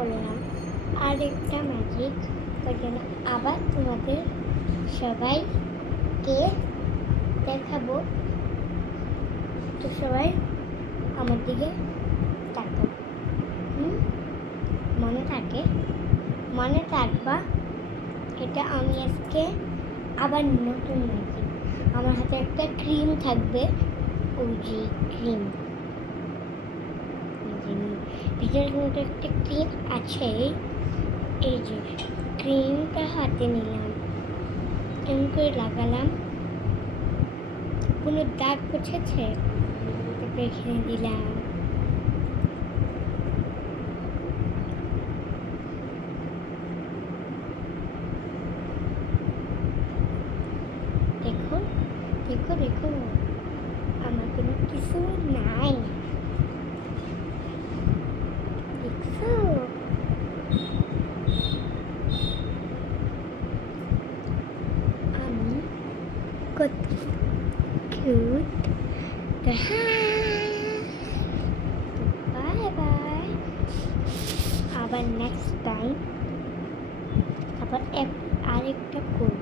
করলাম আরেকটা ম্যাজিক, ওই জন্য আবার তোমাদের সবাইকে দেখাবো। তো সবাই আমার দিকে তাকাও। মনে থাকবা, এটা আমি আজকে আবার নতুন ম্যাজিক। আমার হাতে একটা ক্রিম থাকবে, ওই যে ক্রিম, ভিতরের মধ্যে একটা ক্রিম আছে। এই যে ক্রিমটা হাতে নিলাম, এমন করে লাগালাম, কোনো দাগ পড়েছে তারপরে এখানে দিলাম। দেখো দেখো দেখো, আমার কোনো কিছু নাই, দেখছো? আমি কত কিউট। তো বাই বাই, আবার নেক্সট টাইম আবার আরেকটা করব।